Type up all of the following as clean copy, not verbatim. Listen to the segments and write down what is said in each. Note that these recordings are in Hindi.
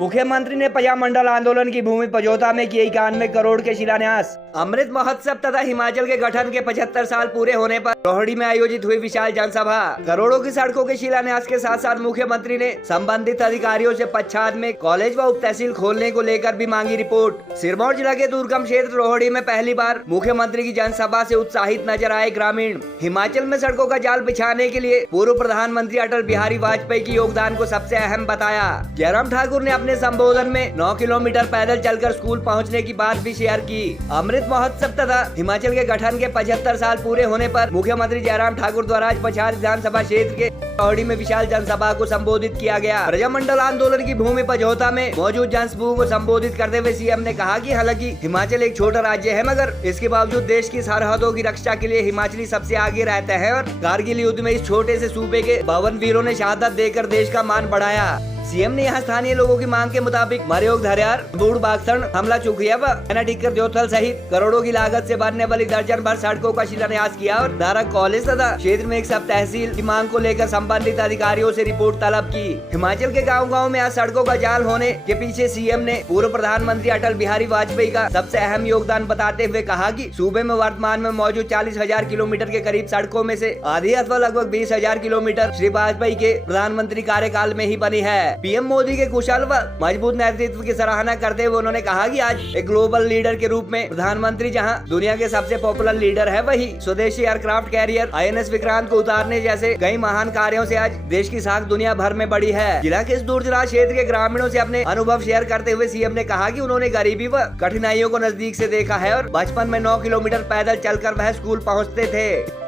मुख्यमंत्री ने प्रजामंडल आंदोलन की भूमि पजोता में किए 91 करोड़ के शिलान्यास। अमृत महोत्सव तथा हिमाचल के गठन के 75 साल पूरे होने पर रोहड़ी में आयोजित हुई विशाल जनसभा। करोड़ों की सड़कों के शिलान्यास के साथ साथ मुख्यमंत्री ने संबंधित अधिकारियों से पच्छाद में कॉलेज व उप तहसील खोलने को लेकर भी मांगी रिपोर्ट। सिरमौर जिला के दुर्गम क्षेत्र रोहड़ी में पहली बार मुख्यमंत्री की जनसभा से उत्साहित नजर आए ग्रामीण। हिमाचल में सड़कों का जाल बिछाने के लिए पूर्व प्रधानमंत्री अटल बिहारी वाजपेयी के योगदान को सबसे अहम बताया। जयराम ठाकुर ने अपने संबोधन में 9 किलोमीटर पैदल चलकर स्कूल पहुंचने की बात भी शेयर की। अमृत महोत्सव तथा हिमाचल के गठन के 75 साल पूरे होने पर मुख्यमंत्री जयराम ठाकुर द्वारा आज पच्छाद विधानसभा क्षेत्र के रोहड़ी में विशाल जनसभा को संबोधित किया गया। प्रजामंडल आंदोलन की भूमि पजोता में मौजूद जनसभा को संबोधित करते हुए सीएम ने कहा कि हालांकि हिमाचल एक छोटा राज्य है, मगर इसके बावजूद देश की सरहदों की रक्षा के लिए हिमाचली सबसे आगे रहते हैं और कारगिल युद्ध में इस छोटे से सूबे के 52 वीरों ने शहादत देकर देश का मान बढ़ाया। सीएम ने यहाँ स्थानीय लोगों की मांग के मुताबिक मरयोग धरियार, बूढ़ बागसण, हमला चुकिया व टिक्कर देवथल सहित करोड़ों की लागत से बनने वाली दर्जन भर सड़कों का शिलान्यास किया और दारा कॉलेज तथा क्षेत्र में एक सब तहसील की मांग को लेकर संबंधित अधिकारियों से रिपोर्ट तलब की। हिमाचल के गाँव-गाँव में आज सड़कों का जाल होने के पीछे सीएम ने पूर्व प्रधानमंत्री अटल बिहारी वाजपेयी का सबसे अहम योगदान बताते हुए कहा कि सूबे में वर्तमान में मौजूद 40,000 किलोमीटर के करीब सड़कों में से आधी अथवा लगभग 20,000 किलोमीटर श्री वाजपेयी के प्रधानमंत्री कार्यकाल में ही बनी है। पीएम मोदी के कुशल व मजबूत नेतृत्व की सराहना करते हुए उन्होंने कहा कि आज एक ग्लोबल लीडर के रूप में प्रधानमंत्री जहां दुनिया के सबसे पॉपुलर लीडर है, वही स्वदेशी एयरक्राफ्ट कैरियर INS विक्रांत को उतारने जैसे कई महान कार्यों से आज देश की साख दुनिया भर में बढ़ी है। जिला के इस दूरदराज क्षेत्र के ग्रामीणों से अपने अनुभव शेयर करते हुए सीएम ने कहा कि उन्होंने गरीबी व कठिनाइयों को नजदीक से देखा है और बचपन में 9 किलोमीटर पैदल चलकर वह स्कूल पहुँचते थे।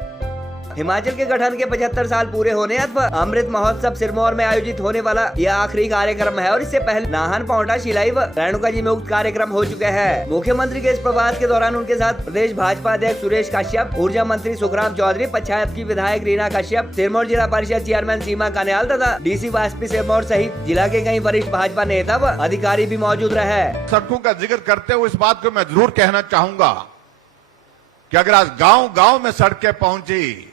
हिमाचल के गठन के 75 साल पूरे होने अथवा अमृत महोत्सव सिरमौर में आयोजित होने वाला यह आखिरी कार्यक्रम है और इससे पहले नाहन, पांवटा, शिलाई व रेणुका जी में उक्त कार्यक्रम हो चुके हैं। मुख्यमंत्री के इस प्रवास के दौरान उनके साथ प्रदेश भाजपा अध्यक्ष सुरेश कश्यप, ऊर्जा मंत्री सुखराम चौधरी, पच्छाद की विधायक रीना कश्यप, सिरमौर जिला परिषद चेयरमैन सीमा कन्याल तथा DC वाजपेयी सिरमौर सहित जिला के कई वरिष्ठ भाजपा नेता व अधिकारी भी मौजूद रहे। सड़कों का जिक्र करते हुए इस बात को मैं जरूर कहना चाहूंगा कि अगर आज गांव-गांव में सड़कें पहुंची,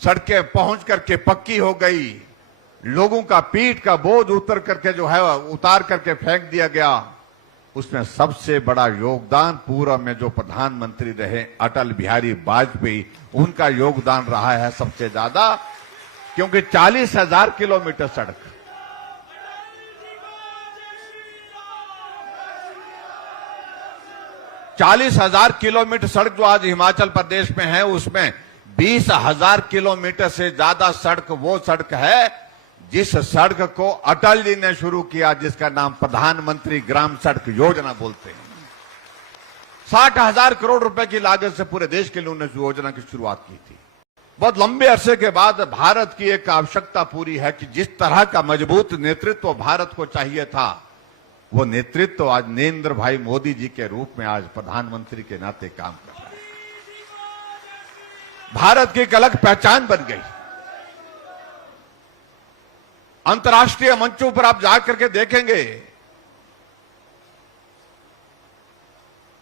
सड़कें पहुंच करके पक्की हो गई, लोगों का पीठ का बोझ उतर करके जो है उतार करके फेंक दिया गया, उसमें सबसे बड़ा योगदान पूर्व में जो प्रधानमंत्री रहे अटल बिहारी वाजपेयी, उनका योगदान रहा है सबसे ज्यादा। क्योंकि 40,000 किलोमीटर सड़क, किलोमीटर सड़क जो आज हिमाचल प्रदेश में है, उसमें 20,000 किलोमीटर से ज्यादा सड़क वो सड़क है जिस सड़क को अटल जी ने शुरू किया, जिसका नाम प्रधानमंत्री ग्राम सड़क योजना बोलते हैं। 60,000 करोड़ रुपए की लागत से पूरे देश के लिए उन्होंने योजना की शुरुआत की थी। बहुत लंबे अरसे के बाद भारत की एक आवश्यकता पूरी है कि जिस तरह का मजबूत नेतृत्व भारत को चाहिए था, वो नेतृत्व आज नरेंद्र भाई मोदी जी के रूप में आज प्रधानमंत्री के नाते काम कर रहा है। भारत की एक अलग पहचान बन गई। अंतर्राष्ट्रीय मंचों पर आप जाकर के देखेंगे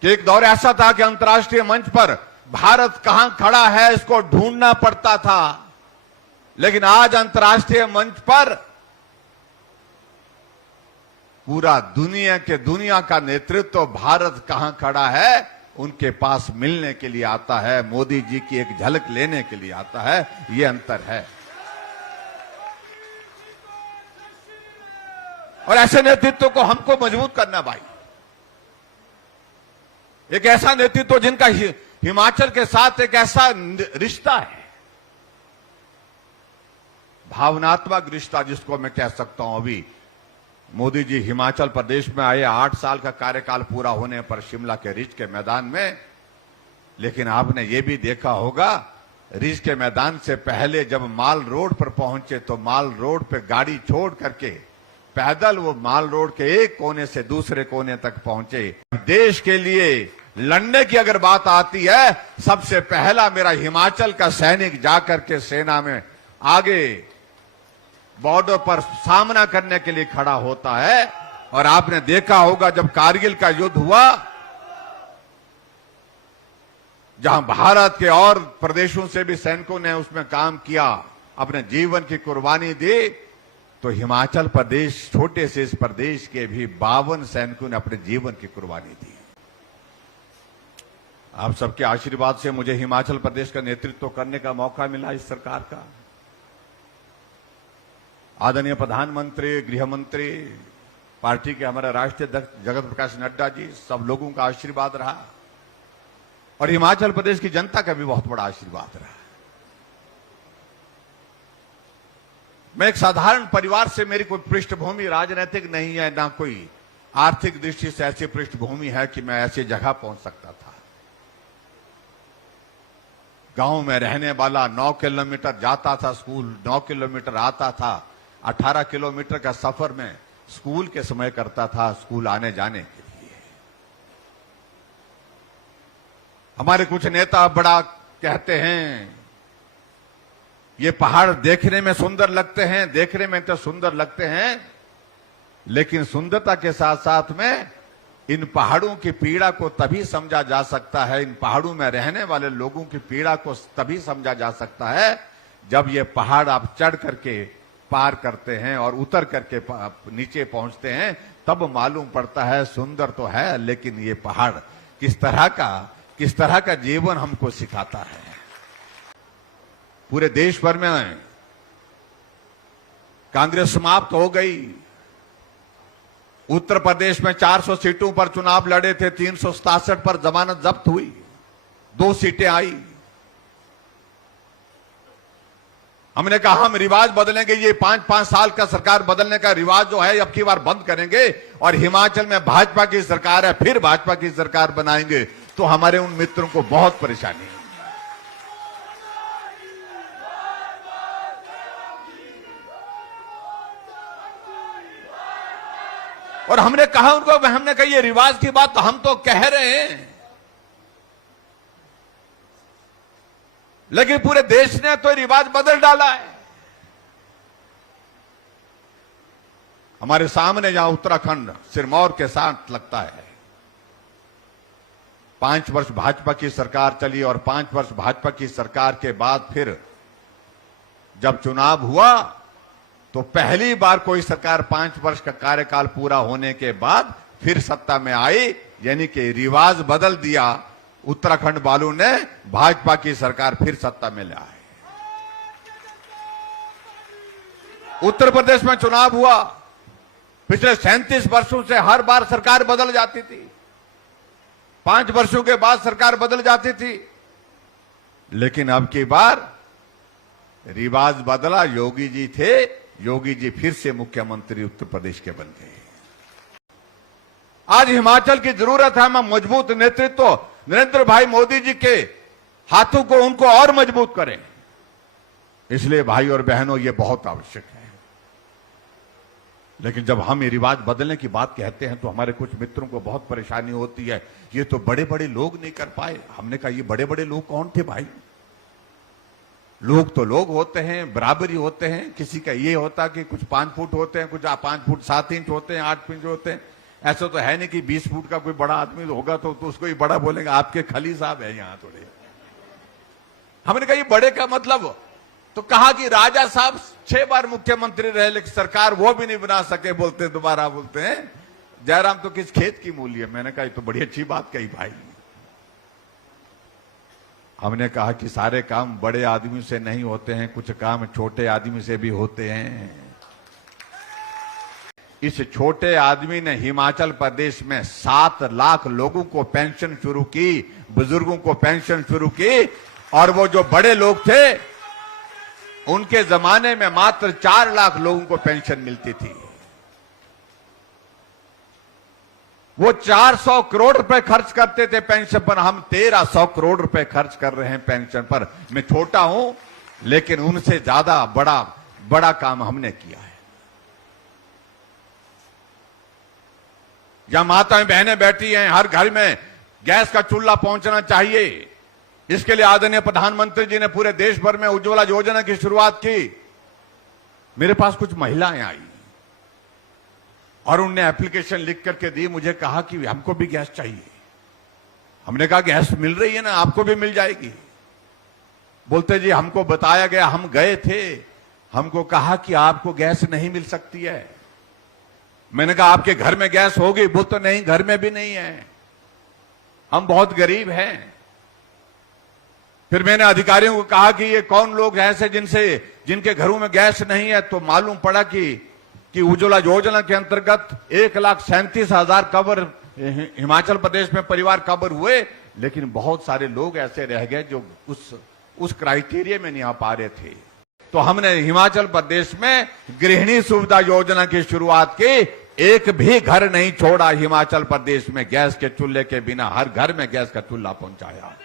कि एक दौर ऐसा था कि अंतर्राष्ट्रीय मंच पर भारत कहां खड़ा है इसको ढूंढना पड़ता था, लेकिन आज अंतर्राष्ट्रीय मंच पर पूरा दुनिया का नेतृत्व भारत कहां खड़ा है उनके पास मिलने के लिए आता है, मोदी जी की एक झलक लेने के लिए आता है। ये अंतर है। और ऐसे नेतृत्व को हमको मजबूत करना भाई, एक ऐसा नेतृत्व जिनका हिमाचल के साथ एक ऐसा रिश्ता है, भावनात्मक रिश्ता जिसको मैं कह सकता हूं। अभी मोदी जी हिमाचल प्रदेश में आए, 8 साल का कार्यकाल पूरा होने पर शिमला के रिज के मैदान में, लेकिन आपने ये भी देखा होगा रिज के मैदान से पहले जब माल रोड पर पहुंचे तो माल रोड पे गाड़ी छोड़ करके पैदल वो माल रोड के एक कोने से दूसरे कोने तक पहुंचे। देश के लिए लड़ने की अगर बात आती है, सबसे पहला मेरा हिमाचल का सैनिक जाकर के सेना में आगे बॉर्डर पर सामना करने के लिए खड़ा होता है। और आपने देखा होगा जब कारगिल का युद्ध हुआ, जहां भारत के और प्रदेशों से भी सैनिकों ने उसमें काम किया, अपने जीवन की कुर्बानी दी, तो हिमाचल प्रदेश, छोटे से इस प्रदेश के भी 52 सैनिकों ने अपने जीवन की कुर्बानी दी। आप सबके आशीर्वाद से मुझे हिमाचल प्रदेश का नेतृत्व करने का मौका मिला इस सरकार का। आदरणीय प्रधानमंत्री, गृह मंत्री, पार्टी के हमारे राष्ट्रीय अध्यक्ष जगत प्रकाश नड्डा जी, सब लोगों का आशीर्वाद रहा और हिमाचल प्रदेश की जनता का भी बहुत बड़ा आशीर्वाद रहा। मैं एक साधारण परिवार से, मेरी कोई पृष्ठभूमि राजनीतिक नहीं है, ना कोई आर्थिक दृष्टि से ऐसी पृष्ठभूमि है कि मैं ऐसी जगह पहुंच सकता था। गांव में रहने वाला, 9 किलोमीटर जाता था स्कूल, 9 किलोमीटर आता था, 18 किलोमीटर का सफर में स्कूल के समय करता था, स्कूल आने जाने के लिए। हमारे कुछ नेता बड़ा कहते हैं ये पहाड़ देखने में सुंदर लगते हैं, देखने में तो सुंदर लगते हैं, लेकिन सुंदरता के साथ साथ में इन पहाड़ों की पीड़ा को तभी समझा जा सकता है, इन पहाड़ों में रहने वाले लोगों की पीड़ा को तभी समझा जा सकता है जब ये पहाड़ आप चढ़ करके पार करते हैं और उतर करके नीचे पहुंचते हैं, तब मालूम पड़ता है सुंदर तो है, लेकिन ये पहाड़ किस तरह का जीवन हमको सिखाता है। पूरे देश भर में कांग्रेस समाप्त हो गई। उत्तर प्रदेश में 400 सीटों पर चुनाव लड़े थे, 367 पर जमानत जब्त हुई, 2 सीटें आई। हमने कहा हम रिवाज बदलेंगे, ये 5-5 साल का सरकार बदलने का रिवाज जो है अब की बार बंद करेंगे और हिमाचल में भाजपा की सरकार है, फिर भाजपा की सरकार बनाएंगे। तो हमारे उन मित्रों को बहुत परेशानी है। और हमने कहा उनको, हमने कहा ये रिवाज की बात तो हम तो कह रहे हैं, लेकिन पूरे देश ने तो रिवाज बदल डाला है। हमारे सामने जहां उत्तराखंड सिरमौर के साथ लगता है, 5 वर्ष भाजपा की सरकार चली और 5 वर्ष भाजपा की सरकार के बाद फिर जब चुनाव हुआ तो पहली बार कोई सरकार 5 वर्ष का कार्यकाल पूरा होने के बाद फिर सत्ता में आई, यानी कि रिवाज बदल दिया। उत्तराखंड वालों ने भाजपा की सरकार फिर सत्ता में लाए। उत्तर प्रदेश में चुनाव हुआ, पिछले 37 वर्षों से हर बार सरकार बदल जाती थी, 5 वर्षों के बाद सरकार बदल जाती थी, लेकिन अब की बार रिवाज बदला। योगी जी थे, योगी जी फिर से मुख्यमंत्री उत्तर प्रदेश के बन गए। आज हिमाचल की जरूरत है हम मजबूत नेतृत्व, नरेंद्र भाई मोदी जी के हाथों को उनको और मजबूत करें। इसलिए भाई और बहनों ये बहुत आवश्यक है। लेकिन जब हम ये रिवाज बदलने की बात कहते हैं तो हमारे कुछ मित्रों को बहुत परेशानी होती है, ये तो बड़े बड़े लोग नहीं कर पाए। हमने कहा ये बड़े बड़े लोग कौन थे भाई? लोग तो लोग होते हैं, बराबरी होते हैं। किसी का ये होता कि कुछ 5 फुट होते हैं, कुछ 5 फुट 7 इंच होते हैं, 8 इंच होते हैं। ऐसा तो है नहीं कि 20 फुट का कोई बड़ा आदमी होगा तो उसको ही बड़ा बोलेंगे। आपके खली साहब है यहाँ थोड़े। हमने कहा ये बड़े का मतलब, तो कहा कि राजा साहब 6 बार मुख्यमंत्री रहे लेकिन सरकार वो भी नहीं बना सके, बोलते दोबारा बोलते हैं जयराम तो किस खेत की मूली है। मैंने कहा ये तो बड़ी अच्छी बात कही भाई। हमने कहा कि सारे काम बड़े आदमी से नहीं होते हैं, कुछ काम छोटे आदमी से भी होते हैं। इस छोटे आदमी ने हिमाचल प्रदेश में 7 लाख लोगों को पेंशन शुरू की, बुजुर्गों को पेंशन शुरू की, और वो जो बड़े लोग थे उनके जमाने में मात्र 4 लाख लोगों को पेंशन मिलती थी। वो 400 करोड़ रुपए खर्च करते थे पेंशन पर, हम 1300 करोड़ रुपए खर्च कर रहे हैं पेंशन पर। मैं छोटा हूं लेकिन उनसे ज्यादा बड़ा काम हमने किया है। जहां माताएं बहनें बैठी हैं, हर घर में गैस का चूल्हा पहुंचना चाहिए। इसके लिए आदरणीय प्रधानमंत्री जी ने पूरे देश भर में उज्ज्वला योजना की शुरुआत की। मेरे पास कुछ महिलाएं आई और उनने एप्लीकेशन लिख करके दी, मुझे कहा कि हमको भी गैस चाहिए। हमने कहा गैस मिल रही है ना, आपको भी मिल जाएगी। बोलते जी हमको बताया गया, हम गए थे, हमको कहा कि आपको गैस नहीं मिल सकती है। मैंने कहा आपके घर में गैस होगी, वो तो नहीं, घर में भी नहीं है, हम बहुत गरीब हैं। फिर मैंने अधिकारियों को कहा कि ये कौन लोग ऐसे जिनके घरों में गैस नहीं है, तो मालूम पड़ा कि उज्ज्वला योजना के अंतर्गत 1,37,000 कब्र हिमाचल प्रदेश में परिवार कब्र हुए, लेकिन बहुत सारे लोग ऐसे रह गए जो उस क्राइटेरिया में नहीं आ पा रहे थे। तो हमने हिमाचल प्रदेश में गृहिणी सुविधा योजना की शुरुआत की। एक भी घर नहीं छोड़ा हिमाचल प्रदेश में गैस के चूल्हे के बिना, हर घर में गैस का चूल्हा पहुंचाया।